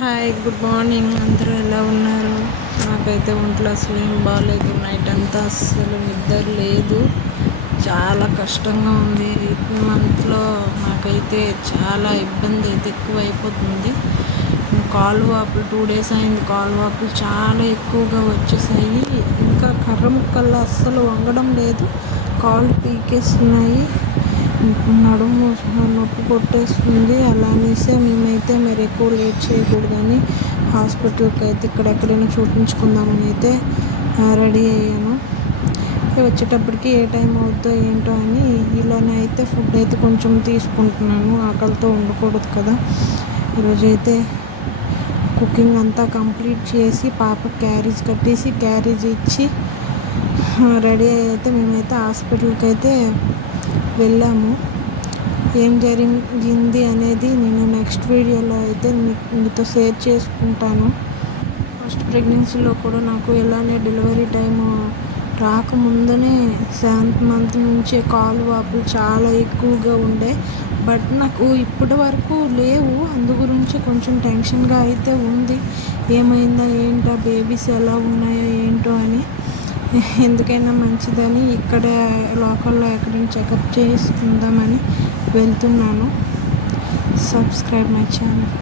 Hi, good morning. అందరూ ఎలా ఉన్నారు? నాకైతే ఒంట్లో అసలు ఏం బాగాలేదు. నైట్ అంతా అస్సలు నిద్ర లేదు. చాలా కష్టంగా ఉంది. 8 మంత్లో నాకైతే చాలా ఇబ్బంది అయితే ఎక్కువ అయిపోతుంది. కాలు వాపులు 2 days అయింది. కాలు వాపులు చాలా ఎక్కువగా వచ్చేసాయి. ఇంకా కర్ర ముక్కల్లో అస్సలు వంగడం లేదు. కాళ్ళు పీకేస్తున్నాయి. నడుము నొప్పి కొట్టేస్తుంది. అలా అనేసే మేమైతే మరి ఎక్కువ లేట్ చేయకూడదని హాస్పిటల్కి అయితే ఇక్కడెక్కడైనా చూపించుకుందామని అయితే రెడీ అయ్యాను. వచ్చేటప్పటికి ఏ టైం అవుద్దో ఏంటో అని ఇలానే అయితే ఫుడ్ అయితే కొంచెం తీసుకుంటున్నాను. ఆకలితో ఉండకూడదు కదా. ఈరోజైతే కుకింగ్ అంతా కంప్లీట్ చేసి పాప క్యారేజ్ కట్టేసి క్యారేజ్ ఇచ్చి రెడీ అయితే మేమైతే హాస్పిటల్కి అయితే వెళ్ళాము. ఏం జరిగింది అనేది నేను నెక్స్ట్ వీడియోలో అయితే మీతో షేర్ చేసుకుంటాను. ఫస్ట్ ప్రెగ్నెన్సీలో కూడా నాకు ఇలానే డెలివరీ టైము రాకముందునే 7th month నుంచే కాలు వాపులు చాలా ఎక్కువగా ఉండే. బట్ నాకు ఇప్పటి వరకు లేవు. అందు గురించి కొంచెం టెన్షన్గా అయితే ఉంది. ఏమైందా ఏంటా, బేబీస్ ఎలా ఉన్నాయో ఏంటో అని. ఎందుకైనా మంచిదని ఇక్కడ లోకల్లో ఎక్కడైనా చెకప్ చేసుకుందామని వెళ్తున్నాను. Subscribe my channel.